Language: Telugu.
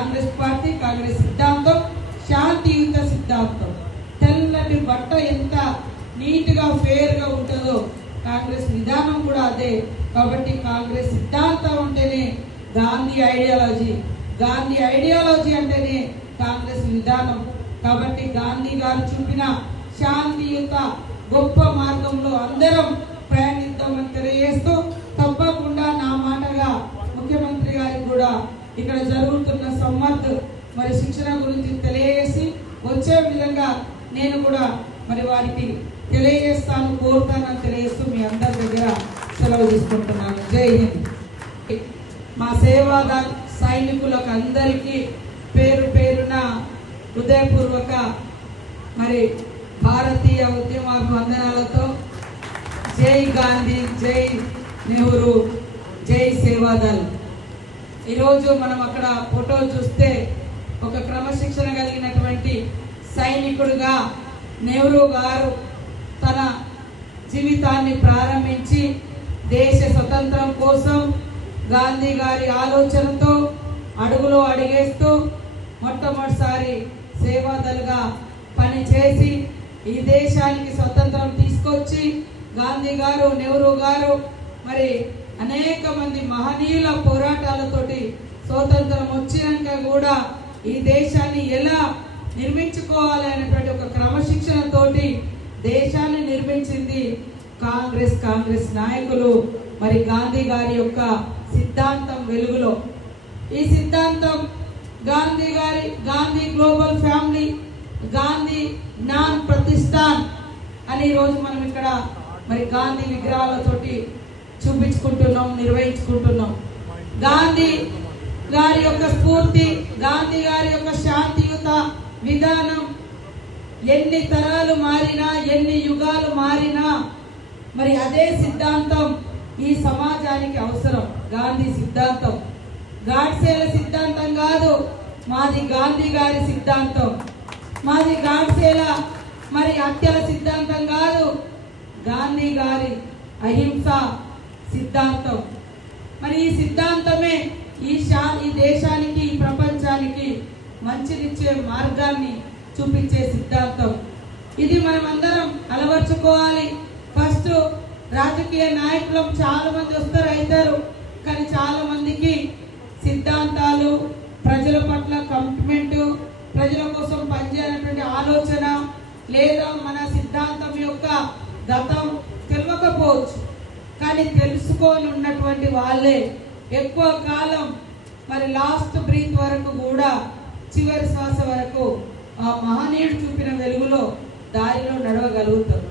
కాంగ్రెస్ పార్టీ కాంగ్రెస్ సిద్ధాంతం శాంతియుత సిద్ధాంతం. తెల్లటి బట్ట ఎంత నీట్ గా ఫేర్ గా ఉంటుందో కాంగ్రెస్ విధానం కూడా అదే. కాబట్టి కాంగ్రెస్ సిద్ధాంతం అంటేనే గాంధీ ఐడియాలజీ, గాంధీ ఐడియాలజీ అంటేనే కాంగ్రెస్ విధానం. కాబట్టి గాంధీ గారు చూపిన శాంతియుత గొప్ప మార్గంలో అందరం ప్రయాణిద్దామని తెలియజేస్తూ, తప్పకుండా నా మాటగా ముఖ్యమంత్రి గారికి కూడా ఇక్కడ జరుగుతున్న సమ్మర్ద్ శిక్షణ గురించి తెలియజేసి వచ్చే విధంగా నేను కూడా వారికి తెలియజేస్తాను, కోరుతానని తెలియజేస్తూ మీ అందరి దగ్గర సెలవు తీసుకుంటున్నాను. జై హింద్. మా సేవాదార్ సైనికులకు అందరికీ పేరు పేరున హృదయపూర్వక భారతీయ ఉద్యమ వందనాలతో జై గాంధీ, జై నెహ్రూ, జై సేవాదల్. ఈరోజు మనం అక్కడ ఫోటో చూస్తే ఒక క్రమశిక్షణ కలిగినటువంటి సైనికుడుగా నెహ్రూ గారు తన జీవితాన్ని ప్రారంభించి దేశ స్వతంత్రం కోసం గాంధీ గారి ఆలోచనతో అడుగులో అడిగేస్తూ మొట్టమొదటిసారి సేవాదల్గా పనిచేసి ఈ దేశానికి స్వతంత్రం తీసుకొచ్చి గాంధీ గారు, నెహ్రూ గారు అనేక మంది మహనీయుల పోరాటాలతోటి స్వతంత్రం వచ్చినాక కూడా ఈ దేశాన్ని ఎలా నిర్మించుకోవాలి అనేటువంటి ఒక క్రమశిక్షణతోటి దేశాన్ని నిర్మించింది కాంగ్రెస్ నాయకులు. గాంధీ గారి యొక్క సిద్ధాంతం వెలుగులో ఈ సిద్ధాంతం గాంధీ గ్లోబల్ ఫ్యామిలీ, గాంధీ జ్ఞాన్ ప్రతిష్టాన్ అని ఈరోజు మనం ఇక్కడ గాంధీ విగ్రహాలతోటి చూపించుకుంటున్నాం, నిర్వహించుకుంటున్నాం. గాంధీ గారి యొక్క స్ఫూర్తి, గాంధీ గారి యొక్క శాంతియుత విధానం ఎన్ని తరాలు మారినా, ఎన్ని యుగాలు మారినా అదే సిద్ధాంతం ఈ సమాజానికి అవసరం. గాంధీ సిద్ధాంతం గాడ్సేల సిద్ధాంతం కాదు, మాది గాంధీ గారి సిద్ధాంతం. మాది గాడ్సేల హత్యల సిద్ధాంతం కాదు, గాంధీ గారి అహింస సిద్ధాంతం. ఈ సిద్ధాంతమే ఈ దేశానికి, ఈ ప్రపంచానికి మంచినిచ్చే మార్గాన్ని చూపించే సిద్ధాంతం. ఇది మనం అందరం అలవర్చుకోవాలి. ఫస్ట్ రాజకీయ నాయకులు చాలా మంది వస్తారు, అవుతారు, కానీ చాలా మందికి సిద్ధాంతాలు, ప్రజల పట్ల కమిట్మెంట్, ప్రజల కోసం పనిచేయాలనేటువంటి ఆలోచన లేదా మన సిద్ధాంతం యొక్క గతం తెలియకపోవచ్చు. కానీ తెలుసుకొని ఉన్నటువంటి వాళ్ళే ఎక్కువ కాలం లాస్ట్ బ్రీత్ వరకు కూడా, చివరి శ్వాస వరకు ఆ మహనీయుడు చూపిన వెలుగులో దారిలో నడవగలుగుతారు.